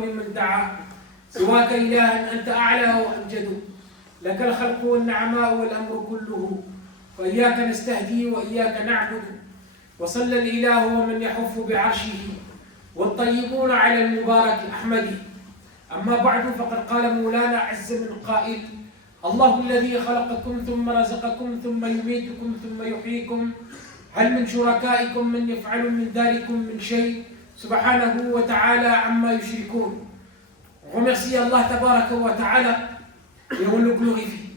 من دعا سواك إلها أنت أعلى وأمجد لك الخلق والنعماء والأمر كله وإياك نستهدي وإياك نعبد وصلى الإله ومن يحف بعرشه والطيبون على المبارك أحمد. أما بعد فقد قال مولانا عز من قائل: الله الذي خلقكم ثم رزقكم ثم يميتكم ثم يحييكم هل من شركائكم من يفعل من ذلكم من شيء سبحانه وتعالى عما يشركون. On remercie Allah tabaraka wa ta'ala et on le glorifie.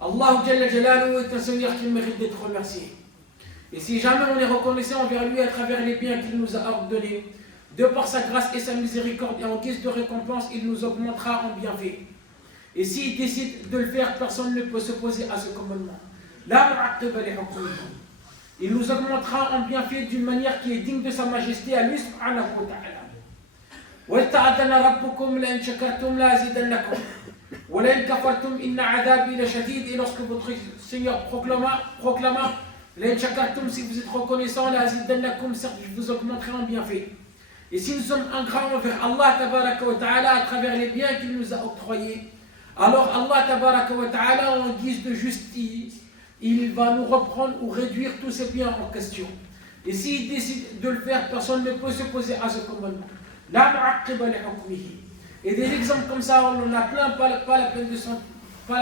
Allah Jalla Jalaluhu est un Seigneur qui mérite d'être remercié. Et si jamais on est reconnaissant envers lui à travers les biens qu'il nous a ordonnés, de par sa grâce et sa miséricorde, et en guise de récompense, il nous augmentera en bienfaits. Et s'il décide de le faire, personne ne peut s'opposer à ce commandement. La mu'aqqiba li hukmihi. Il nous augmentera en bienfaits d'une manière qui est digne de sa majesté à lui subhanahu wa ta'ala. وَإِذْ تَعَذَّنَ رَبُّكُمْ لَئِنْ شَكَرْتُمْ لَأَزِيدَنَّكُمْ وَلَئِنْ كَفَرْتُمْ إِنَّ عَذَابِي لَشَدِيدٌ. Et lorsque votre Seigneur proclama لَئِنْ شَكَرْتُمْ, si vous êtes reconnaissant, لَأَزِيدَنَّكُمْ, certes je vous augmenterai en bienfaits. Et si nous sommes ingrats envers Allah tabaraka wa ta'ala à travers les biens qu'il nous a octroyés, alors Allah tabaraka wa ta'ala, en guise de justice, il va nous reprendre ou réduire tous ces biens en question. Et s'il décide de le faire, personne ne peut s'opposer à ce commandement. La mu'aqqiba li hukmihi. Et des exemples comme ça, on en a plein, pas la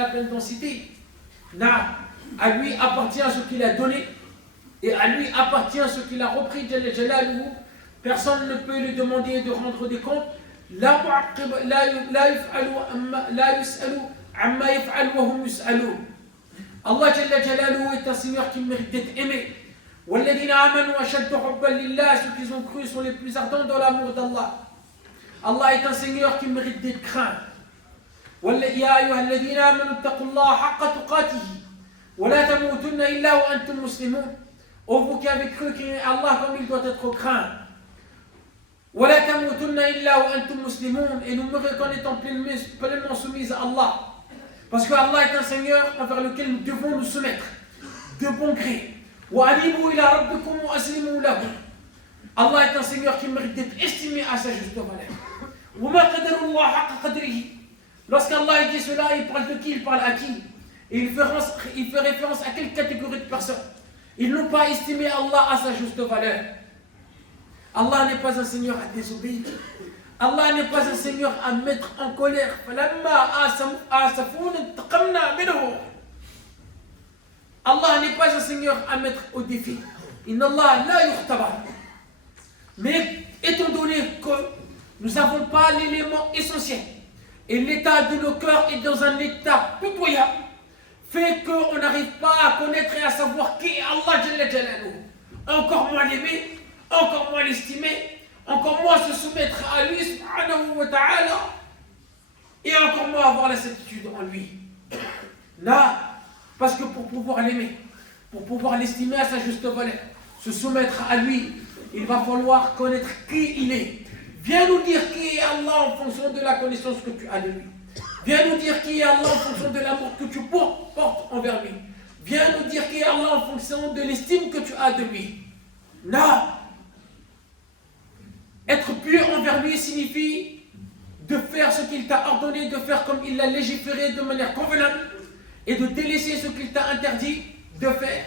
peine d'en citer. À lui appartient ce qu'il a donné, et à lui appartient ce qu'il a repris, Jalla Jalaluhu. Personne ne peut lui demander de rendre des comptes. La mu'aqqiba la yus'alu amma yaf'al wa hum yus'alun. Allah Jalla Jalaluhu est un Seigneur qui mérite d'être aimé. وَالَّذِينَ آمَنُوا أَشَدُّ حُبًّا لِلَّهِ. Ceux qui ont cru sont les plus ardents dans l'amour d'Allah. Allah est un Seigneur qui mérite d'être craint. يَا أَيُّهَا الَّذِينَ آمَنُوا اتَّقُوا اللَّهَ حَقَّ تُقَاتِهِ وَلَا تَمُوتُنَّ إِلَّا وَأَنْتُمْ مُسْلِمُونَ. Ô vous qui avez cru qu'Allah comme il doit être craint. وَلَا تَمُوتُنَّ إِلَّا وَأَنْتُمْ مُسْلِمُونَ. Et nous mourrons en étant pleinement soumis à Allah. Parce que Allah est un Seigneur envers lequel nous devons nous soumettre de bon gré. وَأَنِيبُوا إِلَىٰ رَبِّكُمْ وَأَسْلِمُوا لَهُ. Allah est un Seigneur qui mérite d'être estimé à sa juste valeur. وَمَا قَدَرُوا اللَّهَ حَقَّ قَدْرِهِ. Lorsqu'Allah dit cela, il parle de qui? Il parle à qui? Et il fait référence à quelle catégorie de personnes? Ils n'ont pas estimé Allah à sa juste valeur. Allah n'est pas un Seigneur à désobéir. Allah n'est pas un Seigneur à mettre en colère. فَلَمَّا آسَفُونَ انتَقَمْنَا مِنْهُمْ. Allah n'est pas un Seigneur à mettre au défi. Inna Allah la yukhtabar. Mais étant donné que nous n'avons pas l'élément essentiel et l'état de nos cœurs est dans un état pitoyable, fait qu'on n'arrive pas à connaître et à savoir qui est Allah Jalla Jalaluhu. Encore moins l'aimer, encore moins l'estimer, encore moins se soumettre à lui subhanahu wa ta'ala, et encore moins avoir la certitude en lui. Là, parce que pour pouvoir l'aimer, pour pouvoir l'estimer à sa juste valeur, se soumettre à lui, il va falloir connaître qui il est. Viens nous dire qui est Allah en fonction de la connaissance que tu as de lui. Viens nous dire qui est Allah en fonction de l'amour que tu portes envers lui. Viens nous dire qui est Allah en fonction de l'estime que tu as de lui. Là, être pieux envers lui signifie de faire ce qu'il t'a ordonné de faire comme il l'a légiféré de manière convenable, et de délaisser ce qu'il t'a interdit de faire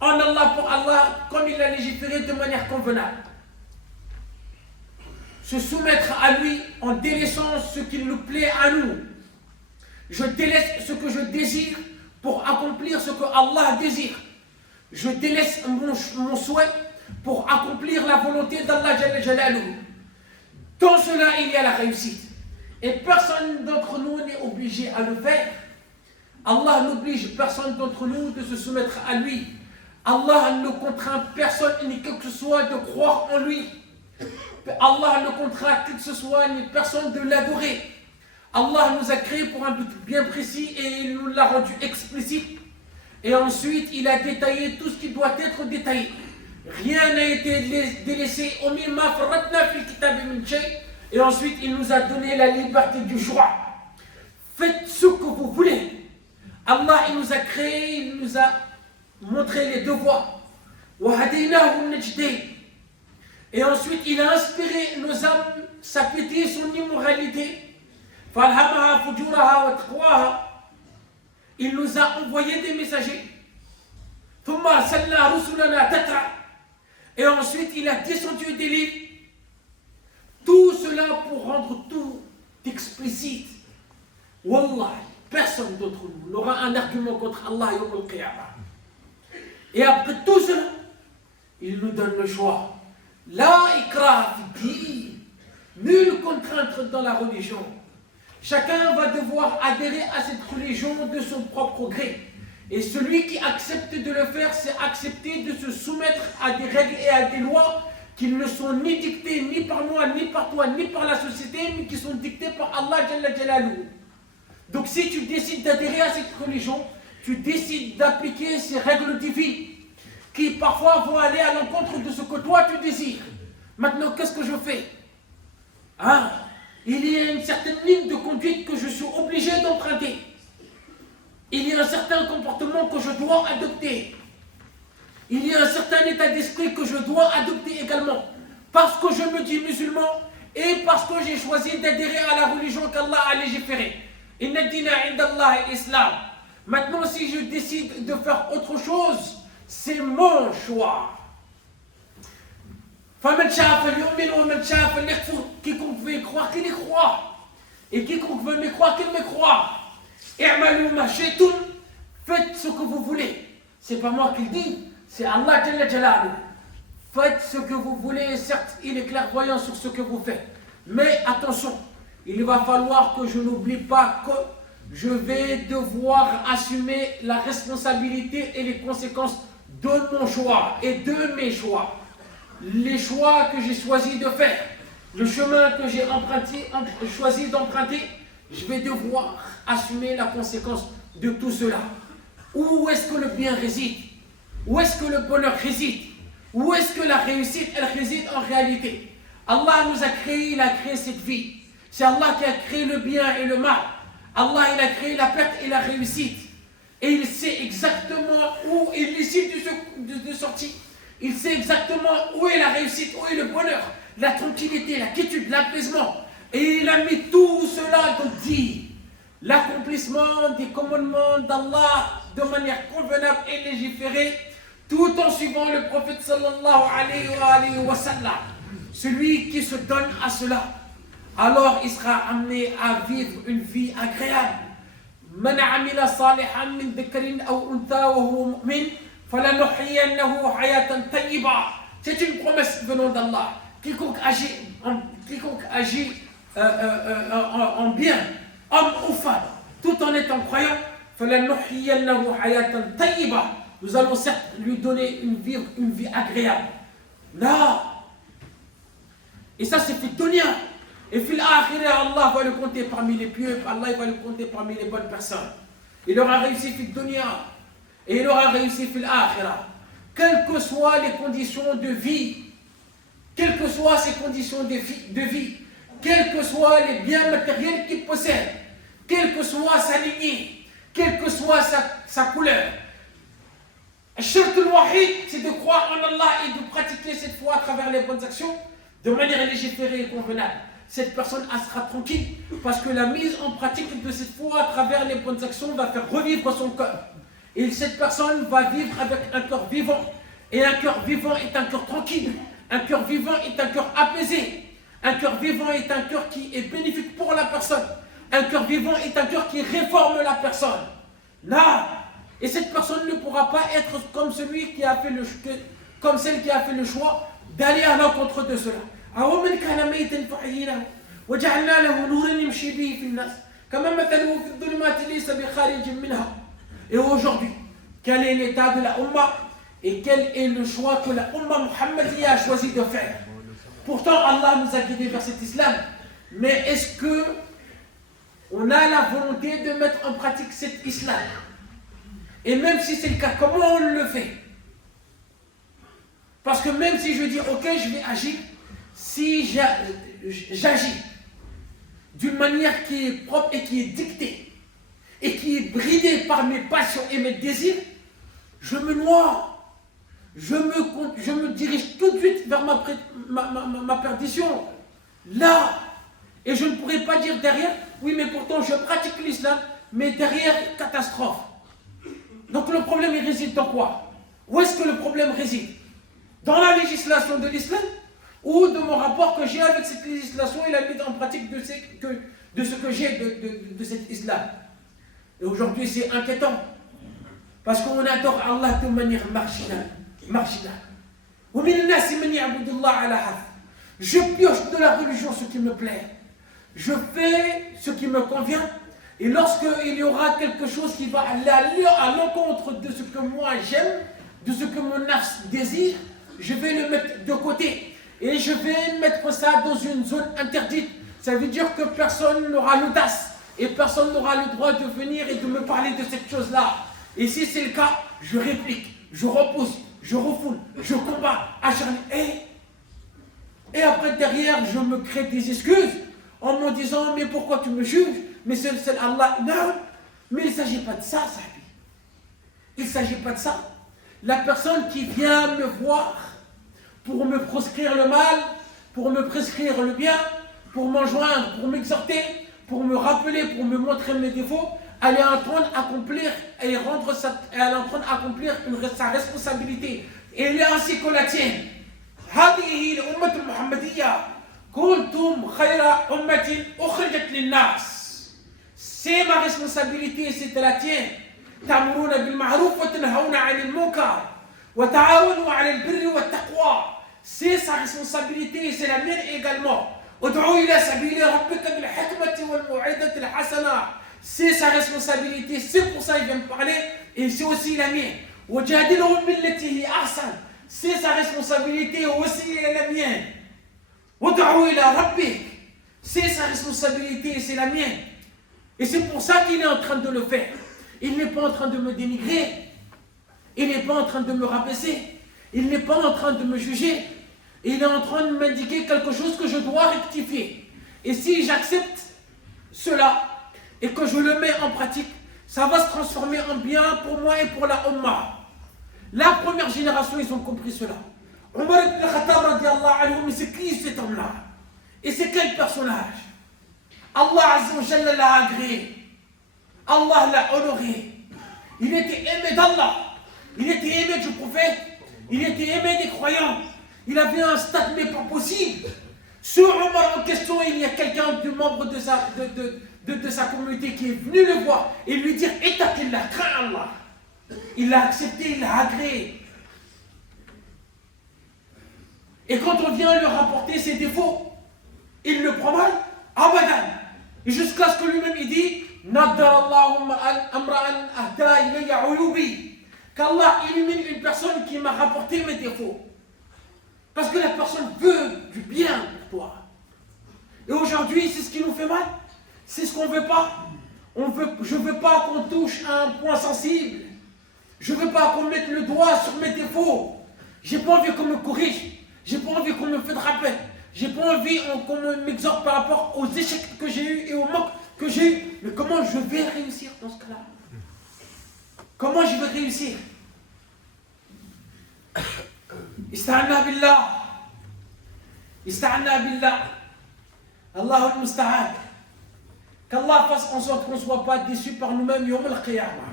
en Allah pour Allah comme il l'a légiféré de manière convenable. Se soumettre à lui en délaissant ce qu'il nous plaît à nous. Je délaisse ce que je désire pour accomplir ce que Allah désire. Je délaisse mon souhait pour accomplir la volonté d'Allah Jalla Jalaluhu. Dans cela il y a la réussite. Et personne d'entre nous n'est obligé à le faire. Allah n'oblige personne d'entre nous de se soumettre à lui. Allah ne contraint personne ni que ce soit de croire en lui. Allah ne contraint qui que ce soit ni personne de l'adorer. Allah nous a créés pour un but bien précis et il nous l'a rendu explicite. Et ensuite, il a détaillé tout ce qui doit être détaillé. Rien n'a été délaissé. Et ensuite, il nous a donné la liberté du choix. Faites ce que vous voulez. Allah, il nous a créé, il nous a montré les deux voies. Et ensuite, il a inspiré nos âmes sa piété, son immoralité. فَأَلْهَمَهَا فُجُورَهَا وَتَقْوَاهَا. Il nous a envoyé des messagers. ثُمَّ أَرْسَلْنَا رُسُلَنَا تَتْرَى. Et ensuite, il a descendu des livres. Tout cela pour rendre tout explicite. Wallah, personne d'entre nous n'aura un argument contre Allah yawm al-qiyamah. Et après tout cela, il nous donne le choix. La ikraha fi-d-din. Nulle contrainte dans la religion. Chacun va devoir adhérer à cette religion de son propre gré. Et celui qui accepte de le faire, c'est accepter de se soumettre à des règles et à des lois qui ne sont ni dictées ni par moi, ni par toi, ni par la société, mais qui sont dictées par Allah Jalla Jalaluhu. Donc si tu décides d'adhérer à cette religion, tu décides d'appliquer ces règles divines qui parfois vont aller à l'encontre de ce que toi tu désires. Maintenant, qu'est-ce que je fais? Il y a une certaine ligne de conduite que je suis obligé d'emprunter. Il y a un certain comportement que je dois adopter. Il y a un certain état d'esprit que je dois adopter également. Parce que je me dis musulman et parce que j'ai choisi d'adhérer à la religion qu'Allah a légiférée. Inna dina indallahi l'islam. Maintenant, si je décide de faire autre chose, c'est mon choix. Quiconque veut y croire, qu'il y croit. Et quiconque veut me croire, qu'il me croit. Faites ce que vous voulez. C'est pas moi qui le dis, c'est Allah Jalla Jalaluhu. Faites ce que vous voulez, certes, il est clairvoyant sur ce que vous faites. Mais attention, il va falloir que je n'oublie pas que je vais devoir assumer la responsabilité et les conséquences de mon choix et de mes choix. Les choix que j'ai choisi de faire, le chemin que j'ai choisi d'emprunter, je vais devoir assumer la conséquence de tout cela. Où est-ce que le bien réside? Où est-ce que le bonheur réside? Où est-ce que la réussite, elle réside en réalité? Allah nous a créé, il a créé cette vie. C'est Allah qui a créé le bien et le mal. Allah, il a créé la perte et la réussite. Et il sait exactement où est l'issue de sortie. Il sait exactement où est la réussite, où est le bonheur, la tranquillité, la quiétude, l'apaisement. Et il a mis tout cela dans dit. L'accomplissement des commandements d'Allah de manière convenable et légiférée, tout en suivant le prophète sallallahu alayhi wa sallam. Celui qui se donne à cela, alors il sera amené à vivre une vie agréable. Man amila salihan min dhikrin aw untha wa huwa mu'min falanuhyiyannahu hayatan tayyiba. C'est une promesse venant d'Allah. Quiconque agit en bien, homme ou femme, tout en étant croyant, falanuhyiyannahu hayatan tayyiba. Nous allons certes lui donner une vie agréable. Non. Et ça c'est fait dunya. Et fil akhirah, Allah va le compter parmi les pieux, Allah va le compter parmi les bonnes personnes. Il aura réussi fil dunya et il aura réussi fil akhirah. Quelles que soient les conditions de vie, quelles que soient ses conditions de vie, quels que soient les biens matériels qu'il possède, quelle que soit sa lignée, quelle que soit sa couleur. Shirk al-wahid, c'est de croire en Allah et de pratiquer cette foi à travers les bonnes actions de manière légiférée et convenable. Cette personne sera tranquille parce que la mise en pratique de cette foi à travers les bonnes actions va faire revivre son cœur. Et cette personne va vivre avec un cœur vivant. Et un cœur vivant est un cœur tranquille. Un cœur vivant est un cœur apaisé. Un cœur vivant est un cœur qui est bénéfique pour la personne. Un cœur vivant est un cœur qui réforme la personne. Là, et cette personne ne pourra pas être comme celui qui a fait comme celle qui a fait le choix d'aller à l'encontre de cela. أَوَمَنْ كَانَ مَيْتًا فَأَحْيَيْنَاهُ وَجَعَلْنَا لَهُ نُورًا يَمْشِي بِهِ فِي النَّاسِ كَمَنْ مَثَلُهُ فِي الظُّلُمَاتِ لَيْسَ بِخَارِجٍ مِنْهَا. Et aujourd'hui, quel est l'état de la Ummah et quel est le choix que la Ummah Muhammadiyya a choisi de faire? Pourtant, Allah nous a guidés vers cet islam. Mais est-ce que on a la volonté de mettre en pratique cet islam? Et même si c'est le cas, comment on le fait? Parce que même si je dis, ok, je vais agir, si j'agis d'une manière qui est propre et qui est dictée, et qui est bridée par mes passions et mes désirs, je me noie. je me dirige tout de suite vers ma perdition. Là, et je ne pourrais pas dire derrière, oui, mais pourtant je pratique l'islam, mais derrière, catastrophe. Donc le problème, il réside dans quoi? Où est-ce que le problème réside? Dans la législation de l'islam ou de mon rapport que j'ai avec cette législation et la mise en pratique de ce que j'ai de cet islam? Et aujourd'hui, c'est inquiétant. Parce qu'on adore Allah de manière marginale. Je pioche de la religion ce qui me plaît. Je fais ce qui me convient. Et lorsqu'il y aura quelque chose qui va aller à l'encontre de ce que moi j'aime, de ce que mon nafs désire, je vais le mettre de côté. Et je vais mettre ça dans une zone interdite. Ça veut dire que personne n'aura l'audace. Et personne n'aura le droit de venir et de me parler de cette chose-là. Et si c'est le cas, je réplique, je repousse, je refoule, je combats, acharné. Et après, derrière, je me crée des excuses en me disant, mais pourquoi tu me juges? Mais c'est Allah. Non, mais il ne s'agit pas de ça, Sahabi. Il ne s'agit pas de ça. La personne qui vient me voir pour me prescrire le mal, pour me prescrire le bien, pour m'enjoindre, pour m'exhorter, pour me rappeler, pour me montrer mes défauts, elle est en train d'accomplir sa responsabilité. Et elle est ainsi que la tienne. هذه الأمة المحمدية كنتم خير أمة أخرجت للناس. C'est ma responsabilité, c'est la tienne. تأمرون بالمعروف وتنهون عن المنكر وتعاونوا على البر والتقوى. C'est sa responsabilité, c'est la mienne également. ادعوا إلى سبيل ربك بالحكمة والموعظة الحسنة. C'est sa responsabilité, c'est pour ça qu'il vient me parler, et c'est aussi la mienne. وجادلهم بالتي هي أحسن. C'est sa responsabilité aussi et la mienne. ادعوا إلى ربك. C'est sa responsabilité et c'est la mienne. Et c'est pour ça qu'il est en train de le faire. Il n'est pas en train de me dénigrer. Il n'est pas en train de me rabaisser. Il n'est pas en train de me juger. Il est en train de m'indiquer quelque chose que je dois rectifier. Et si j'accepte cela et que je le mets en pratique, ça va se transformer en bien pour moi et pour la Ummah. La première génération, ils ont compris cela. Omar ibn Khattab radiallahu anhu, mais c'est qui cet homme-là? Et c'est quel personnage? Allah Azza wa Jalla l'a agréé. Allah l'a honoré. Il était aimé d'Allah. Il était aimé du prophète. Il était aimé des croyants. Il avait un statut pas possible. Sur Omar en question, il y a quelqu'un du membre de sa communauté qui est venu le voir et lui dire « Ittaqillah, crains Allah ». Il l'a accepté, il l'a agréé. Et quand on vient lui rapporter ses défauts, il le prend mal, abadan. Et jusqu'à ce que lui-même il dit qu'Allah illumine une personne qui m'a rapporté mes défauts. Parce que la personne veut du bien pour toi. Et aujourd'hui, c'est ce qui nous fait mal. C'est ce qu'on ne veut pas. Je ne veux pas qu'on touche à un point sensible. Je ne veux pas qu'on mette le doigt sur mes défauts. J'ai pas envie qu'on me corrige. J'ai pas envie qu'on me fait de rappel. J'ai pas envie qu'on m'exhorte par rapport aux échecs que j'ai eus et aux manques que j'ai eus. Mais comment je vais réussir dans ce cas-là? Comment je vais réussir? Ista'anna billah. Ista'anna billah. Allahu al-musta'an. Qu'Allah fasse en sorte qu'on ne soit pas déçus par nous-mêmes yawm al-qiyamah.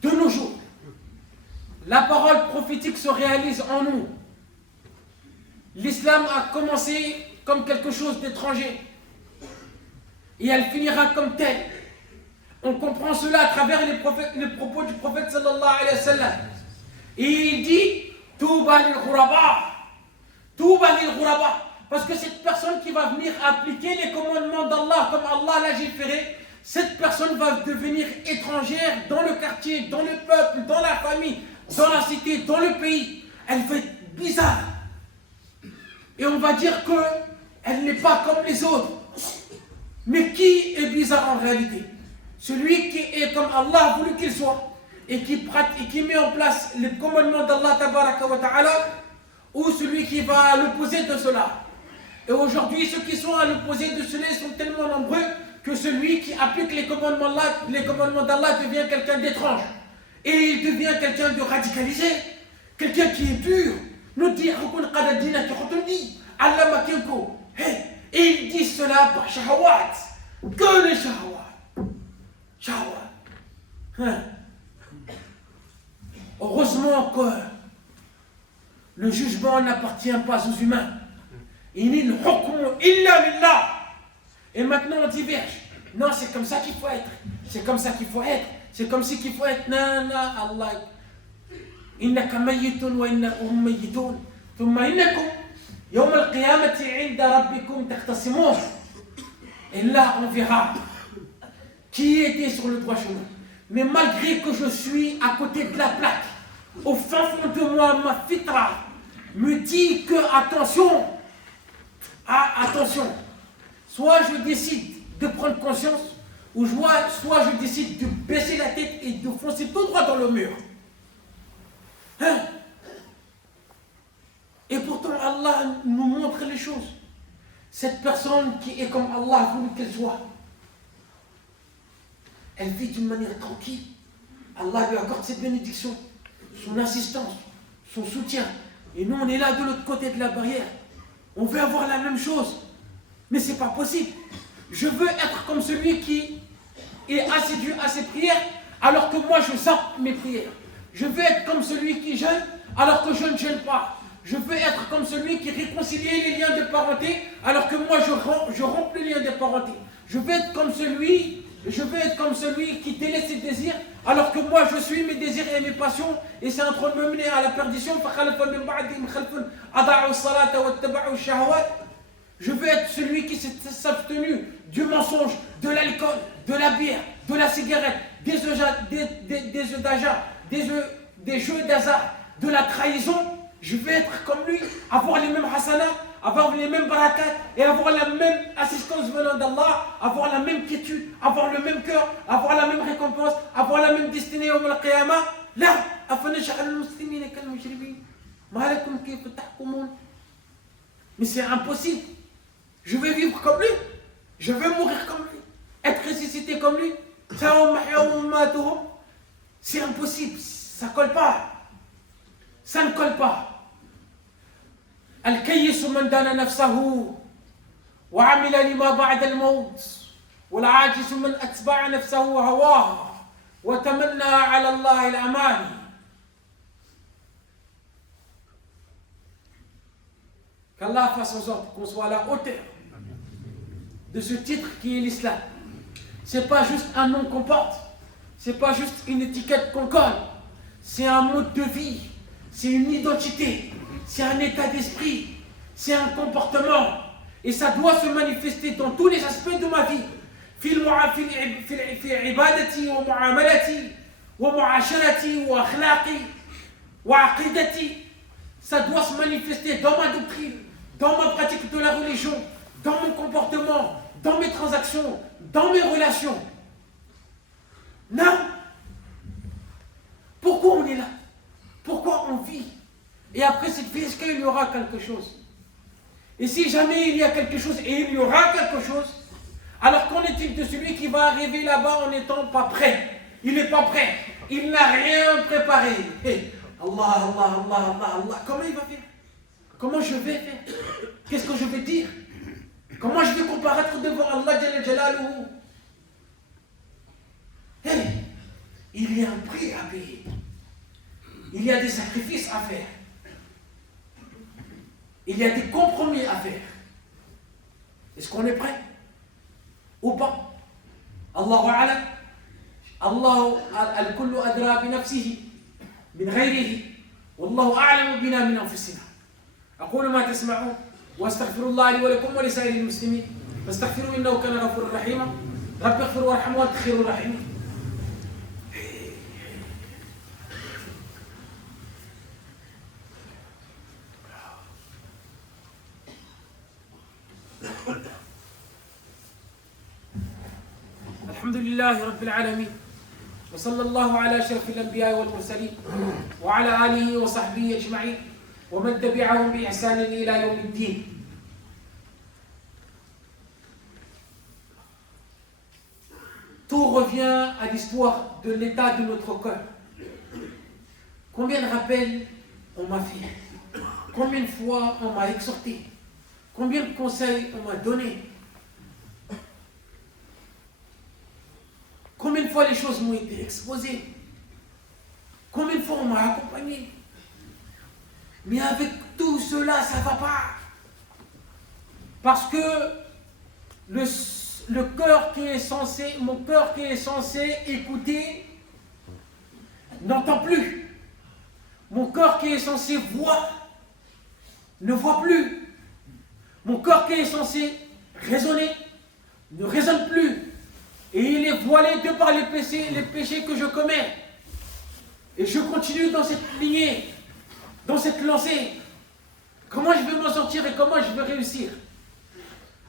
De nos jours, la parole prophétique se réalise en nous. L'islam a commencé comme quelque chose d'étranger et elle finira comme telle. On comprend cela à travers les propos du prophète sallallahu alayhi wa sallam. Et il dit Touba lil ghuraba. Touba lil ghuraba. Parce que cette personne qui va venir appliquer les commandements d'Allah comme Allah l'a légiféré, cette personne va devenir étrangère dans le quartier, dans le peuple, dans la famille, dans la cité, dans le pays. Elle va être bizarre. Et on va dire qu'elle n'est pas comme les autres. Mais qui est bizarre en réalité? Celui qui est comme Allah a voulu qu'il soit et qui met en place les commandements d'Allah tabaraka wa ta'ala, ou celui qui va à l'opposé de cela. Et aujourd'hui, ceux qui sont à l'opposé de cela sont tellement nombreux que celui qui applique les commandements d'Allah devient quelqu'un d'étrange. Et il devient quelqu'un de radicalisé, quelqu'un qui est dur. Nous dit, et il dit cela par shahawat, que les shahawat. Shahawat. Hein. Heureusement que le jugement n'appartient pas aux humains. Inil hukmu illa lillah. Et maintenant on diverge. Non, c'est comme ça qu'il faut être. C'est comme ça qu'il faut être. C'est comme ça qu'il faut être. Non, non, Allah. Innaka mayyitun wa innahum mayyitun. Thumma innakum yawm al-qiyamati 'inda rabbikum taqtasimun. Et là, on verra qui était sur le droit chemin. Mais malgré que je suis à côté de la plaque, au fin fond de moi, ma fitra me dit que attention, attention, soit je décide de prendre conscience, ou soit je décide de baisser la tête et de foncer tout droit dans le mur. Hein? Et pourtant Allah nous montre les choses. Cette personne qui est comme Allah a voulu qu'elle soit, elle vit d'une manière tranquille. Allah lui accorde ses bénédictions, son assistance, son soutien. Et nous, on est là de l'autre côté de la barrière. On veut avoir la même chose. Mais ce n'est pas possible. Je veux être comme celui qui est assidu à ses prières, alors que moi, je zappe mes prières. Je veux être comme celui qui jeûne, alors que je ne jeûne pas. Je veux être comme celui qui réconcilie les liens de parenté, alors que moi, je romps les liens de parenté. Je veux être comme celui qui délaisse ses désirs, alors que moi je suis mes désirs et mes passions, et c'est en train de me mener à la perdition. Je veux être celui qui s'est abstenu du mensonge, de l'alcool, de la bière, de la cigarette, des jeux d'hasard, de la trahison. Je veux être comme lui, avoir les mêmes hasanats, avoir les mêmes barakats et avoir la même assistance venant d'Allah, avoir la même quiétude, avoir le même cœur, avoir la même récompense, avoir la même destinée au Qiyamah. Là, mais c'est impossible. Je veux vivre comme lui, je veux mourir comme lui, être ressuscité comme lui. C'est impossible, ça colle pas. Ça ne colle pas. الكيس من دان نفسه وعمل لما بعد الموت والعاجز من أتبع نفسه هواه وتمنى على الله الأماني. Qu'Allah fasse en sorte qu'on soit à la hauteur de ce titre qui est l'islam. C'est pas juste un nom qu'on porte, c'est pas juste une étiquette qu'on colle, c'est un mode de vie, c'est une identité. C'est un état d'esprit, c'est un comportement, et ça doit se manifester dans tous les aspects de ma vie. في عبادتي ومعاملتي ومعاشرتي وأخلاقي وعقيدتي. Ça doit se manifester dans ma doctrine, dans ma pratique de la religion, dans mon comportement, dans mes transactions, dans mes relations. Non. Pourquoi on est là? Pourquoi on vit? Et après cette vie, est-ce qu'il y aura quelque chose? Et si jamais il y a quelque chose et il y aura quelque chose, alors qu'en est-il de celui qui va arriver là-bas en n'étant pas prêt? Il n'est pas prêt, il n'a rien préparé. Hey, Allah, Allah, Allah, Allah, Allah, comment il va faire? Comment je vais faire? Qu'est-ce que je vais dire? Comment je vais comparaître devant Allah Jalla Jalaluhu? Hey, il y a un prix à payer. Il y a des sacrifices à faire. Il y a des compromis à faire. Est-ce qu'on est prêt ou pas? Allahu a'lam. Allah al-kullu adra bi nafsihi min ghayrihi wallahu a'lamu bina min anfusina. أقول ما تسمعون واستغفر الله لي ولكم ولسائر المسلمين فاستغفروا إنه كان غفورا رحيما رب اغفر وارحم وأنت خير الراحمين. الحمد لله رب العالمين وصلى الله على أشرف الأنبياء والمرسلين وعلى آله وصحبه أجمعين ومن تبعهم بإحسان إلى يوم الدين. Tout revient à l'histoire de l'état de notre cœur. Combien de rappels on m'a fait? Combien de fois on m'a exhorté? Combien de conseils on m'a donné? Combien de fois les choses m'ont été exposées? Combien de fois on m'a accompagné? Mais avec tout cela, ça ne va pas. Parce que le cœur qui est censé, mon cœur qui est censé écouter, n'entend plus. Mon cœur qui est censé voir, ne voit plus. Mon cœur qui est censé raisonner, ne raisonne plus. Et il est voilé de par les péchés que je commets. Et je continue dans cette lignée, dans cette lancée. Comment je vais m'en sortir et comment je vais réussir?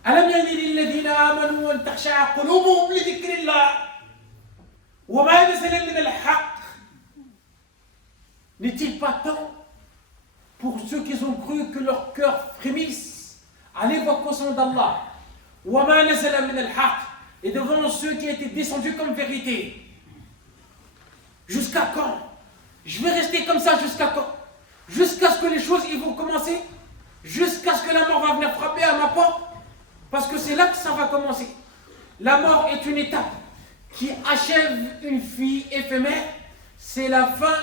ألم يأن للذين آمنوا أن تخشع قلوبهم لذكر الله وما نزل من الحق. N'est-il pas temps pour ceux qui ont cru que leur cœur frémisse à l'évocation d'Allah, وما نزل من الحق, et devant ceux qui étaient descendus comme vérité? Jusqu'à quand? Je vais rester comme ça jusqu'à quand? Jusqu'à ce que les choses vont commencer? Jusqu'à ce que la mort va venir frapper à ma porte? Parce que c'est là que ça va commencer. La mort est une étape qui achève une vie éphémère. C'est la fin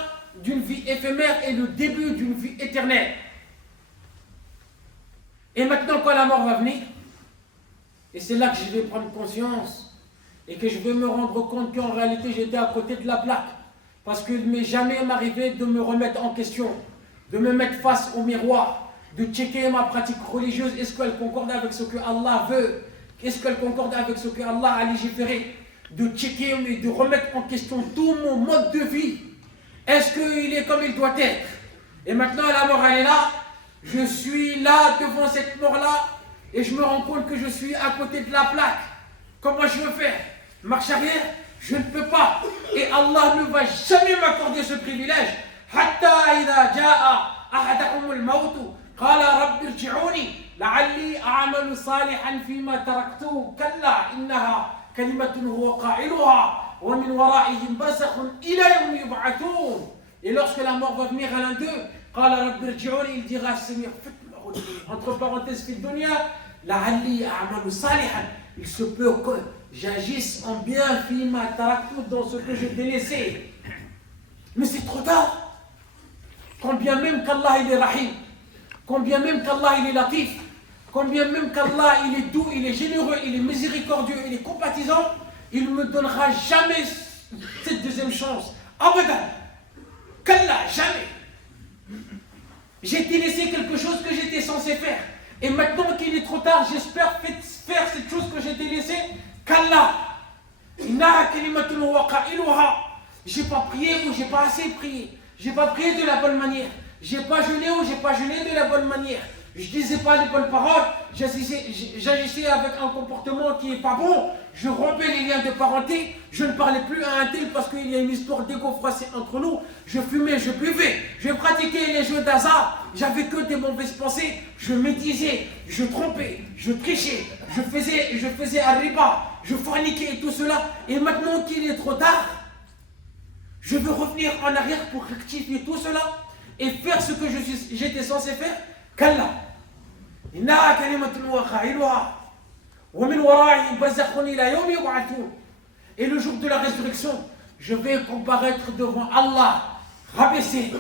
d'une vie éphémère et le début d'une vie éternelle. Et maintenant, quand la mort va venir, et c'est là que je vais prendre conscience et que je vais me rendre compte qu'en réalité j'étais à côté de la plaque. Parce qu'il ne m'est jamais arrivé de me remettre en question, de me mettre face au miroir, de checker ma pratique religieuse. Est-ce qu'elle concorde avec ce que Allah veut? Est-ce qu'elle concorde avec ce que Allah a légiféré? De checker et de remettre en question tout mon mode de vie. Est-ce qu'il est comme il doit être? Et maintenant la mort elle est là. Je suis là devant cette mort-là et je me rends compte que je suis à côté de la plaque. Comment je veux faire? Marche arrière? Je ne peux pas. Et Allah ne va jamais m'accorder ce privilège. Hatta idha ja'a ahadakum al-maut qala rabbi irji'uni la'alli a'malu salihan fima taraktu kalla innaha kalimatun huwa qa'iluha wa min wara'ihim barzakhun ila yawmi yub'athun. Et lorsque la mort va venir à l'un d'eux, qala rabbi irji'uni, il dira Seigneur, faites-moi retourner. Entre parenthèses, fil dunya la'alli a'malu salihan. Il se peut que j'agisse en bien, fima taraktu, dans ce que j'ai délaissé. Mais c'est trop tard. Quand bien même qu'Allah il est rahim, quand bien même qu'Allah il est latif, quand bien même qu'Allah il est doux, il est généreux, il est miséricordieux, il est compatissant, il ne me donnera jamais cette deuxième chance. Abadan. Qu'Allah, jamais. J'ai délaissé quelque chose que j'étais censé faire. Et maintenant qu'il est trop tard, j'espère faire cette chose que j'ai délaissée. Qu'Allah. J'ai pas prié ou j'ai pas assez prié. J'ai pas prié de la bonne manière. J'ai pas jeûné ou j'ai pas jeûné de la bonne manière. Je disais pas les bonnes paroles. J'agissais avec un comportement qui est pas bon. Je rompais les liens de parenté. Je ne parlais plus à un tel parce qu'il y a une histoire d'égo froissé entre nous. Je fumais, je buvais. Je pratiquais les jeux d'hasard. J'avais que des mauvaises pensées. Je médisais, je trompais, je trichais. Je faisais un riba. Je forniquais et tout cela. Et maintenant qu'il est trop tard, je veux revenir en arrière pour rectifier tout cela et faire ce que j'étais censé faire. Qu'Allah. Et le jour de la résurrection, je vais comparaître devant Allah, rabaissé,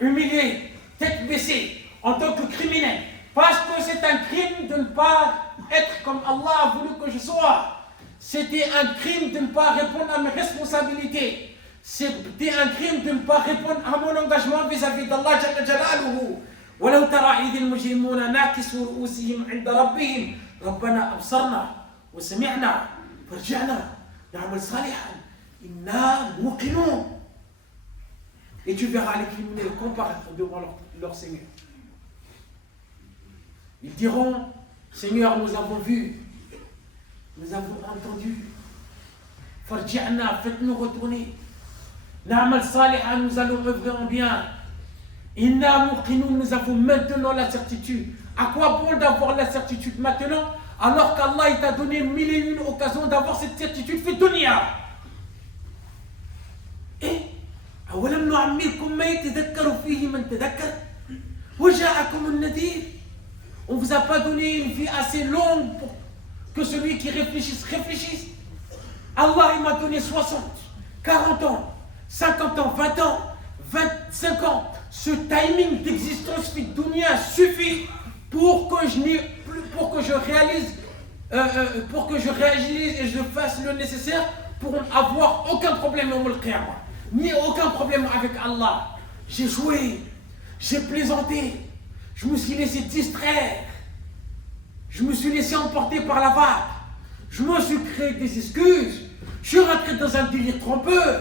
humilié, tête baissée, en tant que criminel. Parce que c'est un crime de ne pas être comme Allah a voulu que je sois. C'était un crime de ne pas répondre à mes responsabilités. C'était un crime de ne pas répondre à mon engagement vis-à-vis d'Allah Jalla Jalaluhu. ولو ترى إذ المجرمون ناكسوا رؤوسهم عند ربهم ربنا أبصرنا وسمعنا فارجعنا نعمل صالحا إنا موقنون. Et tu verras les criminels comparaître devant leur Seigneur. Ils diront, Seigneur, nous avons vu, nous avons entendu. Farji'na, faites-nous retourner. Na'mal salihan, nous allons œuvrer en bien. Inna muqinun, nous avons maintenant la certitude. À quoi bon d'avoir la certitude maintenant, alors qu'Allah il t'a donné 1001 occasions d'avoir cette certitude fait dunya. Et أولم نعمركم ما يتذكر فيه من تذكر وجاءكم النذير. On ne vous a pas donné une vie assez longue pour que celui qui réfléchisse. Allah il m'a donné 60, 40 ans, 50 ans, 20 ans, 25 ans. Ce timing d'existence fit dunya suffit pour que je réagisse et je fasse le nécessaire pour n'avoir aucun problème au Qiyamah, ni aucun problème avec Allah. J'ai joué, j'ai plaisanté, je me suis laissé distraire, je me suis laissé emporter par la vague, je me suis créé des excuses, je suis rentré dans un délire trompeux.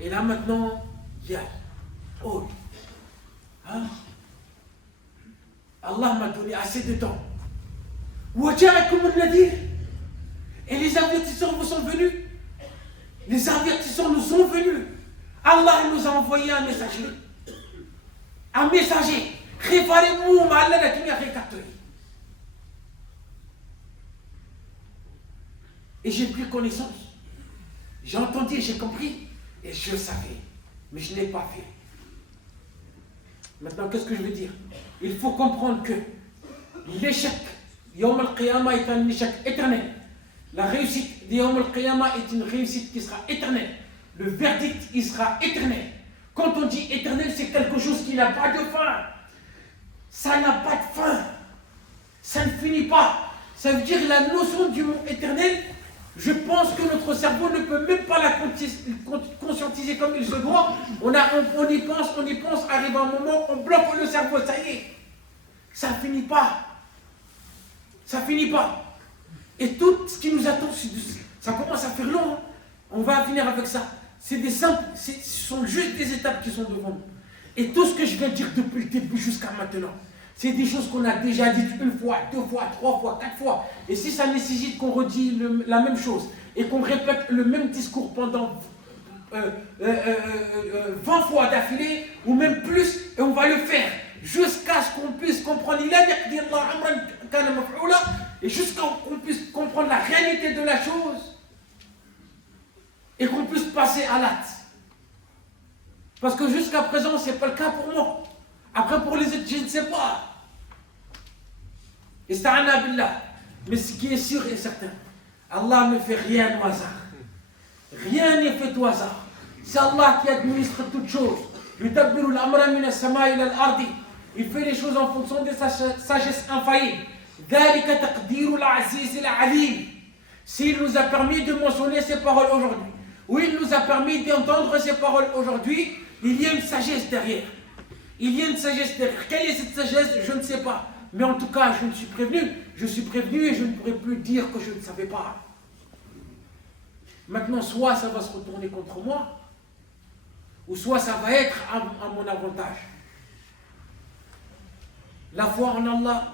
Et là maintenant, Allah m'a donné assez de temps. Et les avertisseurs vous sont venus. Les avertisseurs nous sont venus. Allah nous a envoyé un messager. Un messager. Et j'ai pris connaissance. J'ai entendu, j'ai compris. Et je savais. Mais je ne l'ai pas fait. Maintenant, qu'est-ce que je veux dire? Il faut comprendre que l'échec Yawm al-Qiyamah est un échec éternel. La réussite de Yawm al-Qiyamah est une réussite qui sera éternelle. Le verdict, il sera éternel. Quand on dit éternel, c'est quelque chose qui n'a pas de fin. Ça n'a pas de fin. Ça ne finit pas. Ça veut dire la notion du mot éternel, je pense que notre cerveau ne peut même pas la conscientiser comme il se doit. On y pense, arrive un moment, on bloque le cerveau, ça y est. Ça ne finit pas. Ça ne finit pas. Et tout ce qui nous attend, ça commence à faire long. Hein. On va finir avec ça. C'est des simples, ce sont juste des étapes qui sont devant nous. Et tout ce que je viens de dire depuis le début jusqu'à maintenant, c'est des choses qu'on a déjà dites une fois, 2 fois, 3 fois, 4 fois. Et si ça nécessite qu'on redit la même chose et qu'on répète le même discours pendant 20 fois d'affilée, ou même plus, et on va le faire jusqu'à ce qu'on puisse comprendre et jusqu'à ce qu'on puisse comprendre la réalité de la chose et qu'on puisse passer à l'acte. Parce que jusqu'à présent, ce n'est pas le cas pour moi. Après, pour les autres, je ne sais pas. Ista'ana billah. Mais ce qui est sûr et certain, Allah ne fait rien au hasard. Rien n'est fait au hasard. C'est Allah qui administre toutes choses. Il fait les choses en fonction de sa sagesse infaillible. S'il nous a permis de mentionner ces paroles aujourd'hui, ou il nous a permis d'entendre ces paroles aujourd'hui, il y a une sagesse derrière. Il y a une sagesse derrière. Quelle est cette sagesse? Je ne sais pas. Mais en tout cas, je suis prévenu et je ne pourrai plus dire que je ne savais pas. Maintenant, soit ça va se retourner contre moi, ou soit ça va être à mon avantage. La foi en Allah,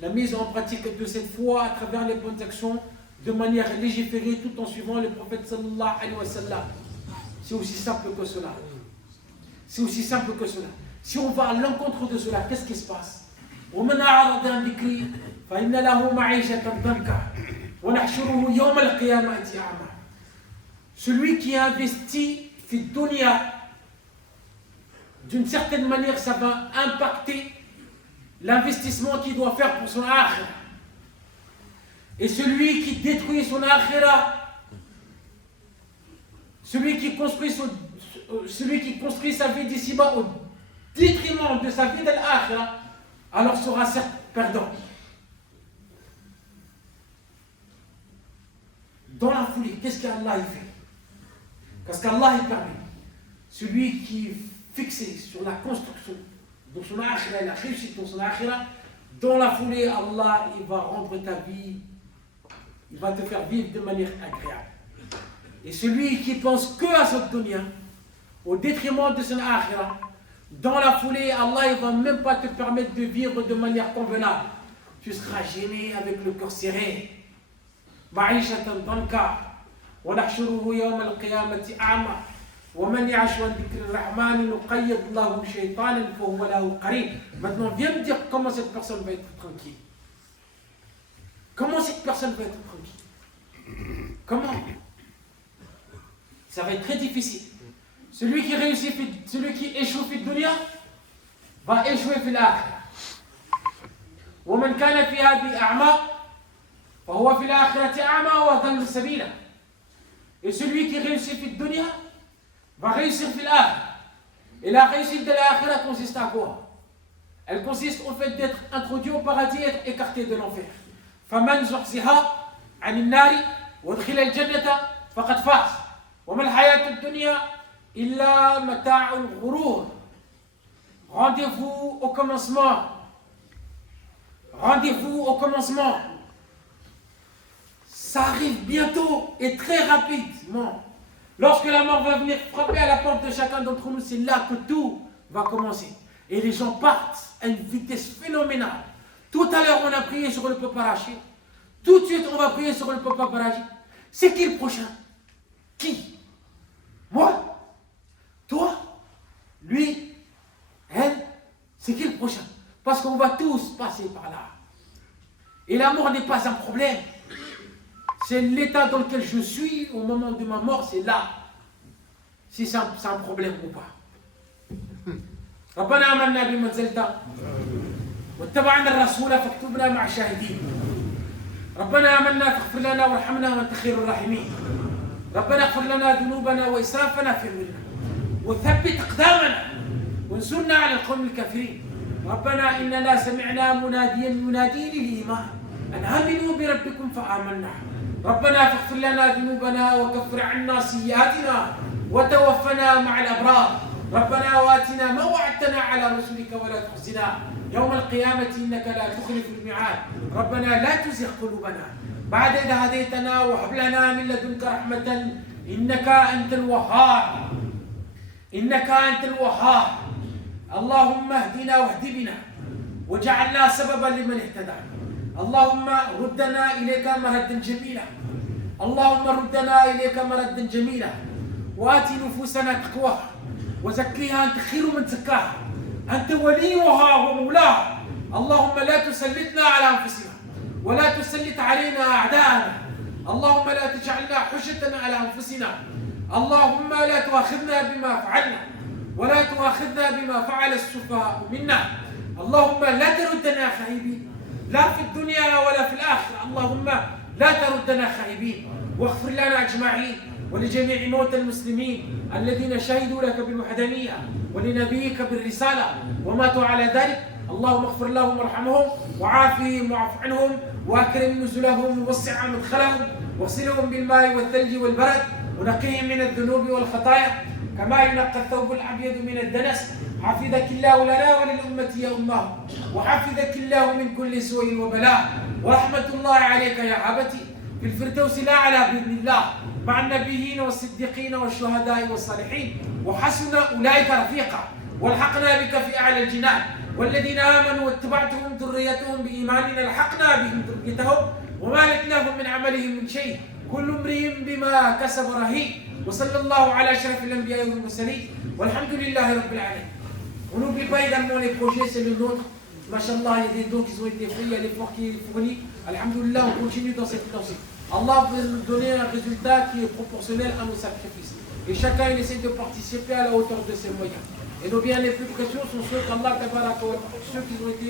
la mise en pratique de cette foi à travers les bonnes actions, de manière légiférée tout en suivant le prophète sallallahu alayhi wa sallam. C'est aussi simple que cela. C'est aussi simple que cela. Si on va à l'encontre de cela, qu'est-ce qui se passe? ومن أعرض عن ذكري فإن له معيشة ضنكا ونحشره يوم القيامة أعمى. Celui qui investit fi dunya, d'une certaine manière, ça va impacter l'investissement qu'il doit faire pour son akhira. Et celui qui détruit son akhira, celui qui construit sa vie d'ici-bas au détriment de sa vie de l'akhira, alors sera certes perdant. Dans la foulée, qu'est-ce qu'Allah y fait? Parce qu'Allah est permis. Celui qui est fixé sur la construction de son akhira, la réussite dans son akhira, dans la foulée, Allah il va rendre ta vie, il va te faire vivre de manière agréable. Et celui qui pense que à cette dunya, au détriment de son akhira, dans la foulée, Allah ne va même pas te permettre de vivre de manière convenable. Tu seras gêné avec le cœur serré. Ma'ishatan danka. Wa nahshuruhu yawm al-qiyamati a'ma. Wa man ya'shu an dhikri ar-rahman nuqayyid lahu shaytanan fa huwa lahu qarin. Maintenant, viens me dire comment cette personne va être tranquille. Comment cette personne va être tranquille? Comment? Ça va être très difficile. Celui qui échoue في الدنيا va échouer في الآخرة. ومن كان في هذه أعمى فهو في الآخرة أعمى وأضل سبيلا. Et celui qui réussit في الدنيا va réussir في الآخرة. Et la réussite de l'Akhira consiste à quoi? Elle consiste au fait d'être introduit au paradis et être écarté de l'enfer. فمن زحزح عن النار وادخل الجنة فقد فاز وما الحياة الدنيا إلا متاع الغرور. Rendez-vous au commencement. Rendez-vous au commencement. Ça arrive bientôt et très rapidement. Lorsque la mort va venir frapper à la porte de chacun d'entre nous, c'est là que tout va commencer. Et les gens partent à une vitesse phénoménale. Tout à l'heure, on a prié sur le Papa Rachid. Tout de suite, on va prier sur le Papa Rachid. C'est qui le prochain? Qui? Moi? Toi? Lui? Elle? C'est qui le prochain? Parce qu'on va tous passer par là. Et la mort n'est pas un problème. C'est l'état dans lequel je suis au moment de ma mort, c'est là. Si c'est un problème ou pas. ربنا آمنا بما أنزلت واتبعنا الرسول فاكتبنا مع الشاهدين. ربنا آمنا فاغفر لنا وارحمنا وأنت خير الراحمين. ربنا اغفر لنا ذنوبنا وإسرافنا في أمرنا وثبت أقدامنا وانصرنا على القوم الكافرين. ربنا إننا سمعنا مناديا ينادي للإيمان أن آمنوا بربكم فآمنا. ربنا فاغفر لنا ذنوبنا وكفر عنا سيئاتنا وتوفنا مع الأبرار. ربنا وآتنا ما وعدتنا على رسلك ولا تخزنا يوم القيامة إنك لا تخلف الميعاد. ربنا لا تزغ قلوبنا بعد إذ هديتنا وهب لنا من لدنك رحمة إنك أنت الوهاب. إنك أنت الوهاب. اللهم اهدنا واهد بنا وجعلنا سببا لمن اهتدى. اللهم ردنا إليك مردا جميلا. اللهم ردنا إليك مردا جميلا وآت نفوسنا تقواها وزكيها أنت خير من زكاها أنت وليها ومولاها. اللهم لا تسلطنا على أنفسنا ولا تسلط علينا أعداءنا. اللهم لا تجعلنا حجة على أنفسنا. اللهم لا تؤاخذنا بما فعلنا ولا تؤاخذنا بما فعل السفهاء منا. اللهم لا تردنا خائبين لا في الدنيا ولا في الآخرة. اللهم لا تردنا خائبين واغفر لنا أجمعين ولجميع موتى المسلمين الذين شهدوا لك بالوحدانية ولنبيك بالرسالة وماتوا على ذلك. اللهم اغفر لهم وارحمهم وعافهم واعف عنهم واكرم نزلهم ووسع مدخلهم واغسلهم بالماء والثلج والبرد ونقهم من الذنوب والخطايا كما ينقى الثوب الأبيض من الدنس. حفظك الله لنا وللأمة يا أمه وحفظك الله من كل سوء وبلاء. ورحمة الله عليك يا أبتي في الفردوس الأعلى بإذن الله مع النبيين والصديقين والشهداء والصالحين وحسن أولئك رفيقا. والحقنا بك في أعلى الجنان. والذين آمنوا واتبعتهم ذريتهم بإيمان ألحقنا بهم ذريتهم وما لتناهم من عملهم من شيء كل امرئ بما كسب رهين. وصلى الله على أشرف الأنبياء والمرسلين والحمد لله رب العالمين. On n'oublie pas également les projets, c'est le nôtre. Machallah, il y a des dons qui ont été faits, il y a l'effort qui est fourni. Alhamdulillah, on continue dans cette lancée. Allah veut nous donner un résultat qui est proportionnel à nos sacrifices. Et chacun il essaie de participer à la hauteur de ses moyens. Et nos biens les plus précieux sont ceux qu'Allah, ceux qui ont été